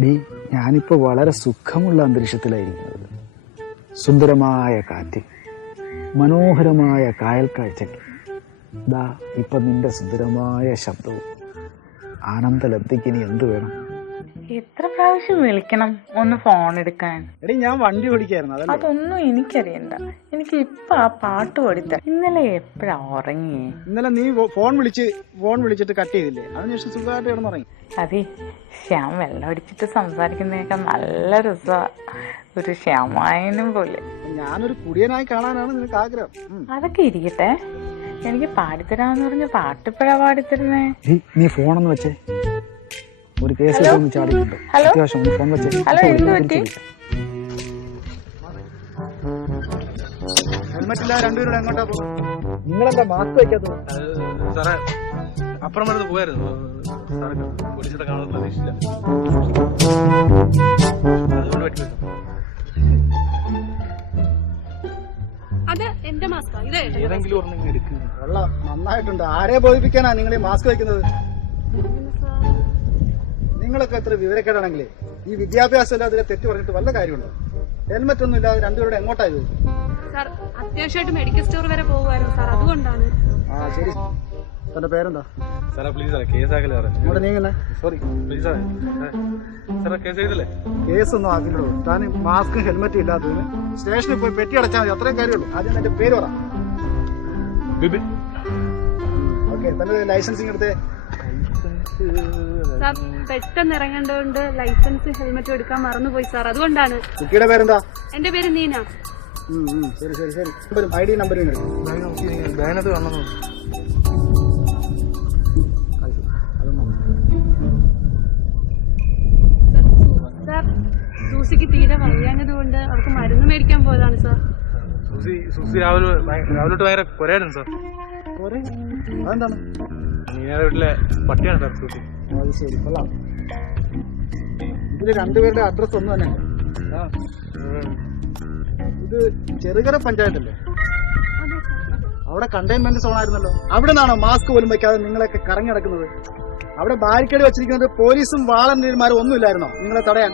D, ഞാനിപ്പോൾ വളരെ സുഖമുള്ള അന്തരീക്ഷത്തിലായിരിക്കുന്നത്. സുന്ദരമായ കാറ്റ്, മനോഹരമായ കായൽ കാഴ്ചകൾ, ദാ ഇപ്പൊ നിന്റെ സുന്ദരമായ ശബ്ദവും. ആനന്ദലബ്ധിക്ക് ഇനി എന്ത് വേണം? എത്ര പ്രാവശ്യം വിളിക്കണം ഒന്ന് ഫോൺ എടുക്കാൻ? എടി, ഞാൻ വണ്ടി ഓടിക്കായിരുന്നു. അതൊന്നും എനിക്കറിയണ്ട. എനിക്ക് ഇപ്പൊ ആ പാട്ട് പഠിത്ത. ഇന്നലെ എപ്പോഴാ ഉറങ്ങി? ഇന്നലെ നീ ഫോൺ വിളിച്ചിട്ട് കട്ട് ചെയ്തില്ലേ? അതിനുശേഷം സുഖമായിട്ട് കിടന്നുറങ്ങി. അതെ, ശ്യാം വെള്ളം അടിച്ചിട്ട് സംസാരിക്കുന്നതൊക്കെ നല്ല രസമാ. ഒരു ശ്യാമായനും പോലെ. ഞാനൊരു കുടിയനായി കാണാനാണ് നിനക്ക് ആഗ്രഹം. അതൊക്കെ ഇരിക്കട്ടെ, എനിക്ക് പാടിത്തരാന്ന് പറഞ്ഞ പാട്ട് ഇപ്പഴാ പാടിത്തരുന്നേ? നീ ഫോണൊന്ന് വെച്ചേ, ഒരു കേസ് ചാടിയിട്ടുണ്ട്. അത്യാവശ്യം ഫോൺ വെച്ചേ. ഹലോ, എന്ത് പറ്റി? ഹെൽമെറ്റില്ല, രണ്ടുപേരുടെ എങ്ങോട്ടാ പോകും? നിങ്ങളെന്താ മാസ്ക് വയ്ക്കാത്തത്? സാറേ, അപ്പുറം വരെ പോയായിരുന്നു. സാറെ പോലീസിനെ കാണുന്ന പ്രതീക്ഷിച്ചില്ല, അതുകൊണ്ട് പറ്റി. അത് എന്റെ മാസ്ക്. ഏതെങ്കിലും ഒരെണ്ണം എടുക്കുന്നു. വെള്ളം നന്നായിട്ടുണ്ട്. ആരെ ബോധിപ്പിക്കാനാ നിങ്ങൾ ഈ മാസ്ക് വയ്ക്കുന്നത്? നിങ്ങളൊക്കെ എത്ര വിവരക്കേടാണെങ്കിലേ ഈ വിദ്യാഭ്യാസം ഇല്ലാതെ തെറ്റ് പറഞ്ഞിട്ട് വല്ല കാര്യമുണ്ടോ? ഹെൽമെറ്റ് ഒന്നും ഇല്ലാതെ രണ്ടുപേരുടെ എങ്ങോട്ടായത്? സാർ, അത്യാവശ്യമായിട്ട് മെഡിക്കൽ സ്റ്റോർ വരെ പോകുമായിരുന്നു സാർ, അതുകൊണ്ടാണ്. ആ ശരി. തന്റെ പേരെന്താ? സാറേ പ്ലീസ് സാറേ, കേസാക്കല്ലേ സാറേ. ഇവിടെ നീങ്ങുന്നേ. സോറി പ്ലീസ് സാറേ. സാറേ കേസ് ചെയ്തില്ലേ? കേസൊന്നും ആക്കില്ലടോ. താൻ മാസ്കും ഹെൽമെറ്റും ഇല്ലാത്തതിന് സ്റ്റേഷനിൽ പോയി പെറ്റി അടച്ചാൽ മതി, അത്രയും കാര്യമുള്ളൂ. ആദ്യം എന്റെ പേര് പറ. ബിബിൻ. ഓക്കെ, തന്റെ ലൈസൻസിങ് എടുത്തേ. സാർ, പെട്ടെന്ന് ഇറങ്ങേണ്ടതുകൊണ്ട് ലൈസൻസ് ഹെൽമെറ്റ് എടുക്കാൻ മറന്നുപോയി സാർ, അതുകൊണ്ടാണ്. കുട്ടിയുടെ പേരെന്താ? എന്റെ പേര് നീന. ശരി ശരി ശരി. ID നമ്പർ ബാനത് കാണുന്നു. സാർ, സൂസിക്ക് തീരെ വയ്യാഞ്ഞത് കൊണ്ട് അവർക്ക് മരുന്ന് മേടിക്കാൻ പോയതാണ് സാർ. സുസി രാവിലെ ഭയങ്കര കൊരയായിരുന്നു സാർ. അതെന്താണ്? നീനയുടെ വീട്ടിലെ പട്ടിയാണ് സാർ സുസി. അത് ശരി, കൊള്ളാം. ഇതില് രണ്ടുപേരുടെ അഡ്രസ് ഒന്ന് തന്നെ. ഇത് ചെറുകര പഞ്ചായത്തല്ലേ? അവിടെ കണ്ടെയ്ൻമെന്റ് സോൺ ആയിരുന്നല്ലോ. അവിടെ നിന്നാണോ മാസ്ക് പോലും വയ്ക്കാതെ നിങ്ങളൊക്കെ കറങ്ങി നടക്കുന്നത്? അവിടെ ബാരിക്കേഡ് വെച്ചിരിക്കുന്നത് പോലീസും വാളണ്ടിയർമാരും ഒന്നും ഇല്ലായിരുന്നോ നിങ്ങളെ തടയാൻ?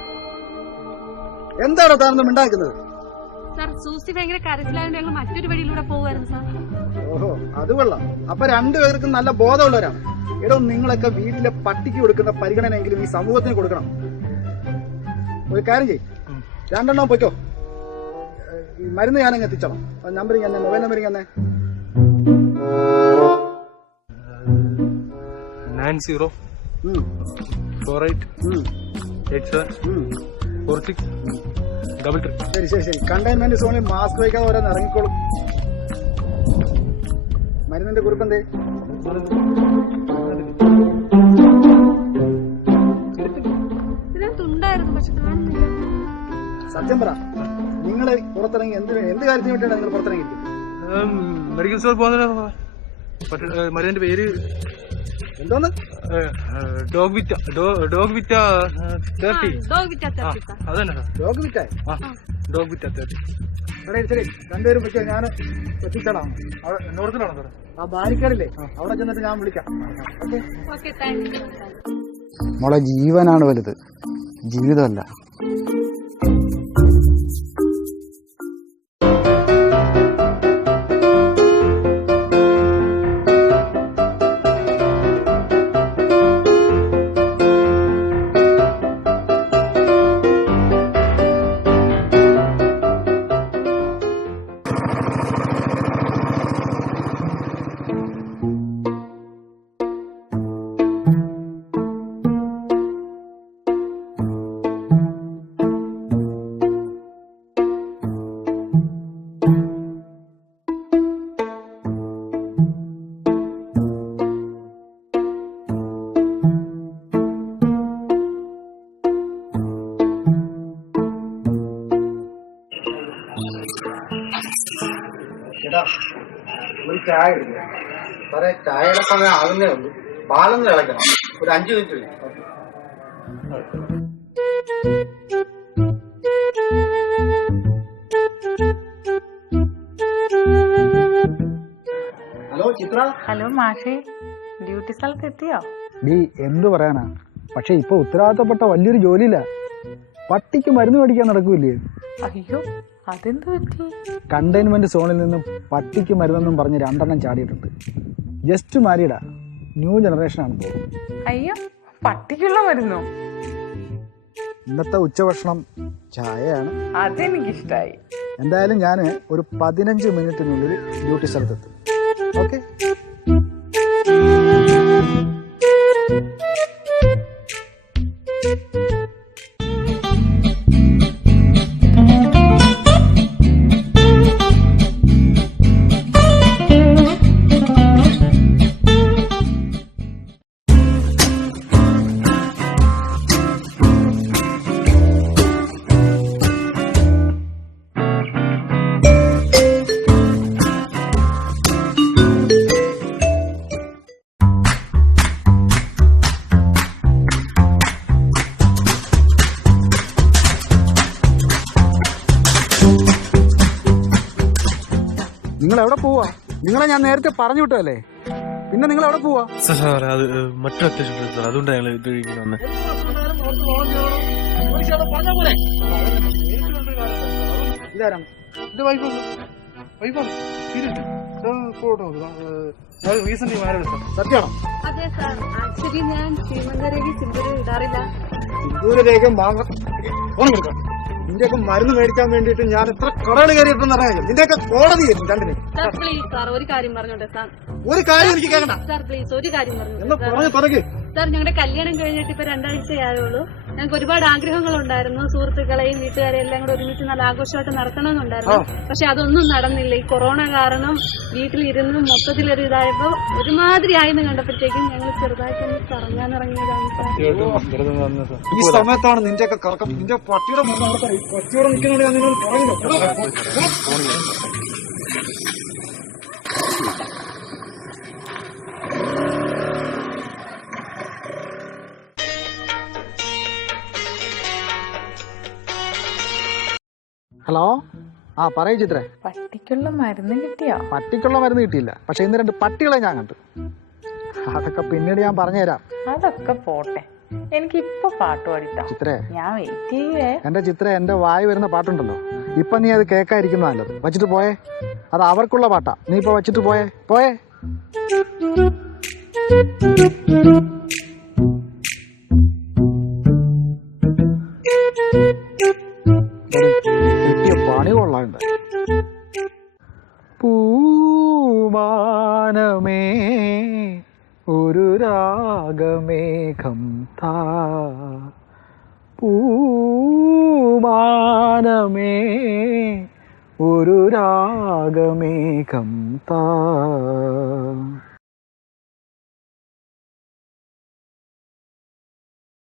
എന്താണോ താനൊന്നും ഉണ്ടാക്കുന്നത്? സാർ, സൂസി ഭയങ്കര കരച്ചിലായതുകൊണ്ട് ഞങ്ങൾ മറ്റൊരു വഴിയിലൂടെ പോകുമായിരുന്നു സാർ. ഓഹോ, അത് കൊള്ളാം. അപ്പൊ രണ്ടുപേർക്കും നല്ല ബോധമുള്ളവരാണ്. എടോ, നിങ്ങളൊക്കെ വീട്ടിലെ പട്ടിക്ക് കൊടുക്കുന്ന പരിഗണനയെങ്കിലും ഈ സമൂഹത്തിന് കൊടുക്കണം. ഒരു കാര്യം ചെയ്യും, രണ്ടെണ്ണം പൊയ്ക്കോ. ഈ മരുന്ന് ഞാനങ്ങ് എത്തിച്ചോളാം. നമ്പർ ഞാൻ മൊബൈൽ നമ്പർ ഞാൻ 90 48 87 46 33. ശരി ശരി ശരി. കണ്ടെയ്ൻമെന്റ് സോണിൽ മാസ്ക് വയ്ക്കാതെ ഓരോന്ന് ഇറങ്ങിക്കോളും. മരുന്നിന്റെ കുറിപ്പെന്തേ? ഇതിനകത്തുണ്ടായിരുന്നു, പക്ഷെ കാണുന്നില്ല. സത്യം പറ, നിങ്ങൾ പുറത്തിറങ്ങി എന്ത് കാര്യത്തിന് വേണ്ടിയാണ് നിങ്ങൾ പുറത്തിറങ്ങിയിരിക്കുന്നത്? മെഡിക്കൽ സ്റ്റോർ പോകുന്ന മരുന്നിന്റെ പേര് എന്തോന്ന്? ഡോഗ് വിറ്റ 30. അതന്നെ സാർ, ഡോഗ് വിറ്റായി. ഡോഗ് വിറ്റ 30. ശരി, രണ്ടുപേരും വെച്ചോ, ഞാൻ എത്തിച്ചോളാം. നോർത്തിലാണോ സാർ? ആ ബാരിക്കേഡില്ലേ, അവിടെ ചെന്നിട്ട് ഞാൻ വിളിക്കാം. Okay, thank you. മോളെ, ജീവനാണ് വലുത്, ജീവിതമല്ല. ഒരു ചായ ഇല്ല സാറേ. ചായയുടെ സമയം ആകുന്നേ ഉള്ളൂ. പാലൊന്നും ഇളക്കണം. ഒരു 5 മിനിറ്റ്. ഹലോ ചിത്ര. ഹലോ മാഷേ, ഡ്യൂട്ടി സ്ഥലത്ത് എത്തിയോ? നീ എന്ത് പറയാനാ? പക്ഷെ ഇപ്പൊ ഉത്തരവാദിത്തപ്പെട്ട വലിയൊരു ജോലിയില്ല. പട്ടിക്ക് മരുന്ന് മേടിക്കാൻ നടക്കൂലേ? അയ്യോ, അതെന്ത് പറ്റി? കണ്ടെയ്ൻമെന്റ് സോണിൽ നിന്നും പട്ടിക്ക് മരുന്നെന്നും പറഞ്ഞ് 2 എണ്ണം ചാടിയിട്ടുണ്ട്. ജസ്റ്റ് മാരീഡാ, ന്യൂ ജനറേഷൻ ആണെന്ന് തോന്നുന്നു. അയ്യോ, പട്ടിക്കുള്ള മരുന്നോ? ഇന്നത്തെ ഉച്ചഭക്ഷണം ചായയാണ്. അതെനിക്കിഷ്ടായി. എന്തായാലും ഞാൻ ഒരു 15 മിനിറ്റിനുള്ളിൽ ഡ്യൂട്ടി സ്ഥലത്തെത്തും. ഓക്കെ? നിങ്ങൾ എവിടെ പോവാ? നിങ്ങളെ ഞാൻ നേരത്തെ പറഞ്ഞു വിട്ടല്ലേ, പിന്നെ നിങ്ങൾ എവിടെ പോവാ? സാർ അത് മറ്റൊരു അത്യാവശ്യം സാർ, അതുകൊണ്ടാണ് ഞങ്ങൾ ഇത് കഴിക്കാൻ വന്നത്. ഇതാരാണ്? എന്റെ വൈഫാണ്. Serious recent married sir. സത്യമാണോ? അതെ സാർ, ആക്ച്വലി ഞാൻ ശ്രീമന്തരേഖ സിന്ദൂരം ഇടാറില്ല. സിന്ദൂരരേഖ നിന്റെയൊക്കെ മരുന്ന് മേടിക്കാൻ വേണ്ടിയിട്ട് ഞാൻ എത്ര കടകൾ കയറിയിട്ടെന്ന് അറിയാം. നിന്റെയൊക്കെ കോടതി രണ്ടിനും. സാർ പ്ലീസ് സാർ, ഒരു കാര്യം പറഞ്ഞോട്ടെ സാർ. ഒരു കാര്യം എനിക്ക് കേൾക്കണ്ട. സാർ പ്ലീസ് ഒരു കാര്യം എന്ന് പറഞ്ഞോട്ടെ പറഞ്ഞു. സാർ. ഞങ്ങളുടെ കല്യാണം കഴിഞ്ഞിട്ട് ഇപ്പൊ 2 ആഴ്ചയായുള്ളൂ. ഞങ്ങൾക്ക് ഒരുപാട് ആഗ്രഹങ്ങളുണ്ടായിരുന്നു, സുഹൃത്തുക്കളെയും വീട്ടുകാരെയും എല്ലാം കൂടെ ഒരുമിച്ച് നല്ല ആഘോഷമായിട്ട് നടത്തണമെന്നുണ്ടായിരുന്നു. പക്ഷെ അതൊന്നും നടന്നില്ല. ഈ കൊറോണ കാരണം വീട്ടിലിരുന്ന് മൊത്തത്തിലൊരു ഇതായപ്പോ ഒരുമാതിരി ആയെന്ന് കണ്ടപ്പോഴത്തേക്കും ഞങ്ങൾ ചെറുതായിട്ടൊന്ന് കറങ്ങാനിറങ്ങിയതാണ് സാർ. ഈ സമയത്താണ് നിന്റെയൊക്കെ കറക്കം. നിന്റെ പട്ടിയുടെ പട്ടിയോടെ നിൽക്കുന്നോണ്ട് ഞാൻ നിങ്ങൾ പറയുന്നു. ഹലോ, ആ പറയൂ ചിത്രേ. പട്ടിക്കുള്ള മരുന്ന് കിട്ടിയോ? പട്ടിക്കുള്ള മരുന്ന് കിട്ടിയില്ല, പക്ഷെ ഇന്ന് 2 പട്ടികളെ ഞാൻ കണ്ടു. അതൊക്കെ പിന്നീട് ഞാൻ പറഞ്ഞുതരാം. അതൊക്കെ പോട്ടെ, എനിക്കിപ്പൊ പാട്ട് പാടിട്ടോ. ചിത്രേ, ഞാൻ വെയിറ്റ് ചെയ്യുവേ. എന്റെ ചിത്ര, എന്റെ വായി വരുന്ന പാട്ടുണ്ടല്ലോ, ഇപ്പൊ നീ അത് കേൾക്കാതിരിക്കുന്ന നല്ലത്. വച്ചിട്ട് പോയേ, അത് അവർക്കുള്ള പാട്ടാ. നീ ഇപ്പൊ വച്ചിട്ട് പോയേ. കിട്ടിയ പണി കൊള്ളാണ്ട്. പൂമാനമേ ഒരു രാഗമേഘം താ, പൂമാനമേ ഒരു രാഗമേഘം താ.